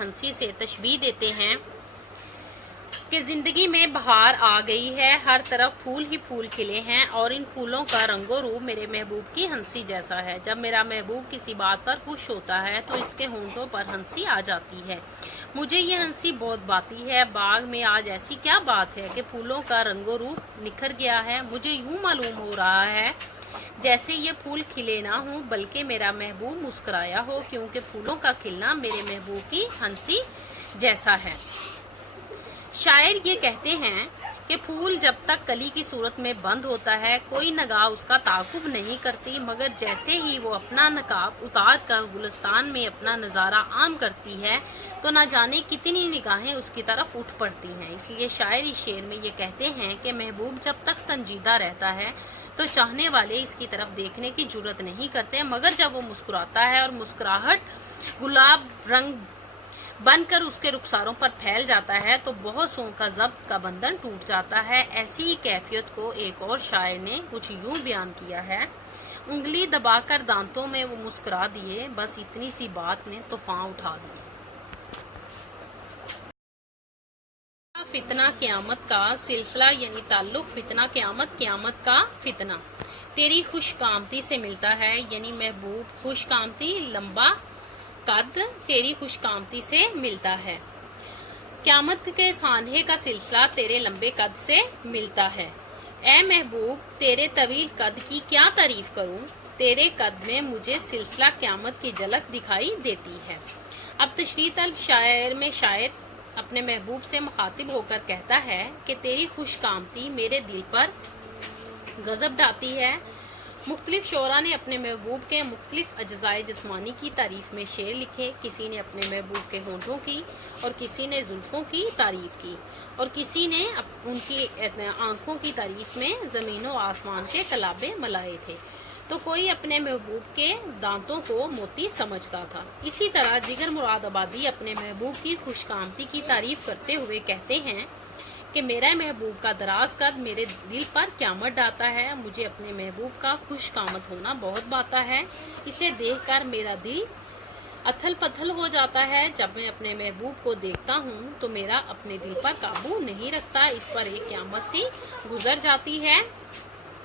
हंसी से तशबीह देते हैं कि ज़िंदगी में बहार आ गई है, हर तरफ फूल ही फूल खिले हैं और इन फूलों का रंगो रूप मेरे महबूब की हंसी जैसा है। जब मेरा महबूब किसी बात पर खुश होता है तो इसके होंठों पर हंसी आ जाती है। मुझे ये हंसी बहुत भाती है। बाग में आज ऐसी क्या बात है कि फूलों का रंगो रूप निखर गया है। मुझे यूं मालूम हो रहा है जैसे ये फूल खिले ना हो बल्कि मेरा महबूब मुस्कुराया हो, क्योंकि फूलों का खिलना मेरे महबूब की हंसी जैसा है। शायर ये कहते हैं कि फूल जब तक कली की सूरत में बंद होता है कोई निगाह उसका ताकुब नहीं करती, मगर जैसे ही वो अपना नकाब उतार कर गुलिस्तान में अपना नज़ारा आम करती है तो ना जाने कितनी निगाहें उसकी तरफ उठ पड़ती हैं। इसलिए शायर इस शेर में ये कहते हैं कि महबूब जब तक संजीदा रहता है तो चाहने वाले इसकी तरफ देखने की जुर्रत नहीं करते, मगर जब वो मुस्कुराता है और मुस्कुराहट गुलाब रंग बनकर उसके रुखसारों पर फैल जाता है तो बहुत सौ का ज़ब्त का बंधन टूट जाता है। ऐसी ही कैफियत को एक और शायर ने कुछ यूं बयान किया है, उंगली दबाकर दांतों में वो मुस्कुरा दिए, बस इतनी सी बात ने तूफान उठा दिए। फितना क़यामत का सिलसिला यानी ताल्लुक फितना क़यामत, क़यामत का फितना तेरी खुशकामती से मिलता है, यानी महबूब खुशकामती लंबा कद तेरी खुशकामती से मिलता है। क़यामत के सांधे का सिलसिला तेरे लंबे कद से मिलता है। ए महबूब तेरे तवील कद की क्या तारीफ करूं, तेरे कद में मुझे सिलसिला क़यामत की झलक दिखाई देती है। अब तशरीह तलब शायर में शायर अपने महबूब से मुखातिब होकर कहता है कि तेरी खुशकामती मेरे दिल पर गज़ब ढाती है। मुख्तलिफ शोरा ने अपने महबूब के मुख्तलिफ अज्ज़ाए जिस्मानी की तारीफ़ में शेर लिखे। किसी ने अपने महबूब के होंठों की और किसी ने जुल्फ़ों की तारीफ़ की और किसी ने उनकी आँखों की तारीफ़ में ज़मीन व आसमान के कलाबे मलाए थे, तो कोई अपने महबूब के दांतों को मोती समझता था। इसी तरह जिगर मुरादाबादी अपने महबूब की खुशकामती की तारीफ़ करते हुए कहते हैं कि मेरा महबूब का दराज कद मेरे दिल पर क़यामत डालता है। मुझे अपने महबूब का खुशकामत होना बहुत भाता है। इसे देखकर मेरा दिल अथल पथल हो जाता है। जब मैं अपने महबूब को देखता हूँ तो मेरा अपने दिल पर काबू नहीं रखता, इस पर एक क़यामत सी गुजर जाती है।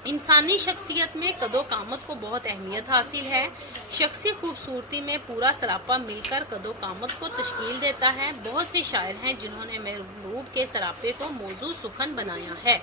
इंसानी शख्सियत में कदो कामत को बहुत अहमियत हासिल है। शख्सी खूबसूरती में पूरा सरापा मिलकर कदो कामत को तश्कील देता है। बहुत से शायर हैं जिन्होंने महबूब के सरापे को मौजू सुखन बनाया है।